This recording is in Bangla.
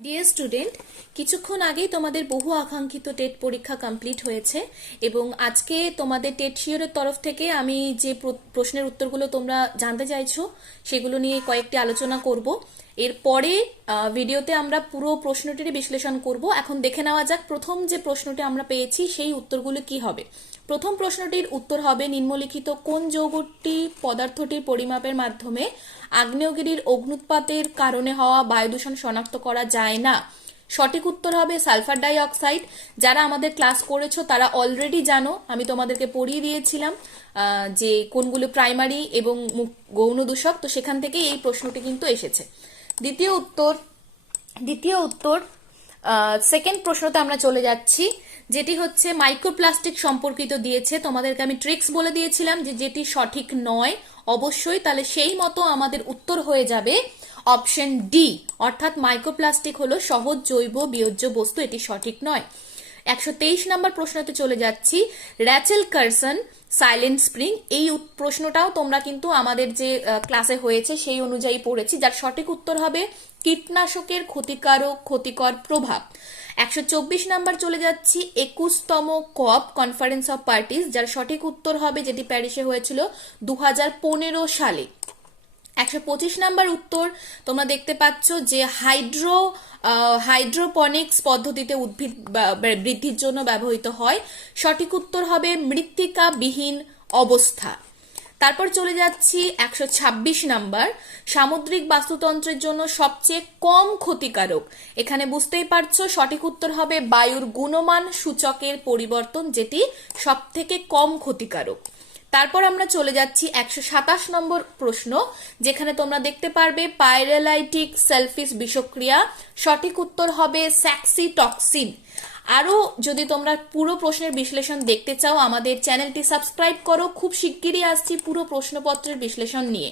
ডিয়ার স্টুডেন্ট, কিছুক্ষণ আগেই তোমাদের বহু আকাঙ্ক্ষিত টেট পরীক্ষা কমপ্লিট হয়েছে এবং আজকে তোমাদের টেট শিওরের তরফ থেকে আমি যে প্রশ্নের উত্তরগুলো তোমরা জানতে চাইছো সেগুলো নিয়ে কয়েকটি আলোচনা করব। এরপরে ভিডিওতে আমরা পুরো প্রশ্নটির বিশ্লেষণ করব। এখন দেখে নেওয়া যাক প্রথম যে প্রশ্নটি আমরা পেয়েছি সেই উত্তরগুলো কি হবে। প্রথম প্রশ্নটির উত্তর হবে, নিম্নলিখিত কোন যৌগটি পদার্থটির পরিমাপের মাধ্যমে আগ্নেয়গিরির অগ্নুৎপাতের কারণে হওয়া বায়ু দূষণ শনাক্ত করা যায় না? সঠিক উত্তর হবে সালফার ডাই অক্সাইড। যারা আমাদের ক্লাস করেছো তারা অলরেডি জানো, আমি তোমাদেরকে পড়িয়ে দিয়েছিলাম যে কোনগুলো প্রাইমারি এবং গৌণ দূষক, তো সেখান থেকে এই প্রশ্নটি কিন্তু এসেছে। দ্বিতীয় উত্তর সেকেন্ড প্রশ্নতে আমরা চলে যাচ্ছি, যেটি হচ্ছে মাইক্রোপ্লাস্টিক সম্পর্কিত দিয়েছে। তোমাদেরকে আমি ট্রিক্স বলে দিয়েছিলাম যে যেটি সঠিক নয় অবশ্যই, তাহলে সেই মতো আমাদের উত্তর হয়ে যাবে অপশন ডি, অর্থাৎ মাইক্রোপ্লাস্টিক হলো সহজ জৈব বিয়োজ্য বস্তু, এটি সঠিক নয়। 123 নম্বর প্রশ্নতে চলে যাচ্ছি, র্যাচেল কারসন সাইলেন্ট স্প্রিং, এই প্রশ্নটাও তোমরা কিন্তু আমাদের যে ক্লাসে হয়েছে সেই অনুযায়ী পড়েছি, যার সঠিক উত্তর হবে কীটনাশকের ক্ষতিকর প্রভাব। 124 নাম্বার চলে যাচ্ছি, 21তম কপ কনফারেন্স অফ পার্টিস, যার সঠিক উত্তর হবে যেটি প্যারিসে হয়েছিল 2015 সালে। 125 নাম্বার উত্তর তোমরা দেখতে পাচ্ছ যে হাইড্রোপনিক্স পদ্ধতিতে উদ্ভিদ বৃদ্ধির জন্য ব্যবহৃত হয়। সঠিক উত্তর হবে মৃত্তিকা বিহীন অবস্থা। তারপর চলে যাচ্ছি 126 নাম্বার, সামুদ্রিক বাস্তুতন্ত্রের জন্য সবচেয়ে কম ক্ষতিকারক। এখানে বুঝতেই পারছো সঠিক উত্তর হবে বায়ুর গুণমান সূচকের পরিবর্তন, যেটি সব থেকে কম ক্ষতিকারক। তারপর আমরা চলে যাচ্ছি 127 নম্বর প্রশ্ন, যেখানে তোমরা দেখতে পারবে পাইরেলাইটিক সেলফিশ বিষক্রিয়া। সঠিক উত্তর হবে স্যাক্সিটক্সিন। আরো যদি তোমরা পুরো প্রশ্নের বিশ্লেষণ দেখতে চাও আমাদের চ্যানেলটি সাবস্ক্রাইব করো, খুব শিগগিরই আসছি পুরো প্রশ্নপত্রের বিশ্লেষণ নিয়ে।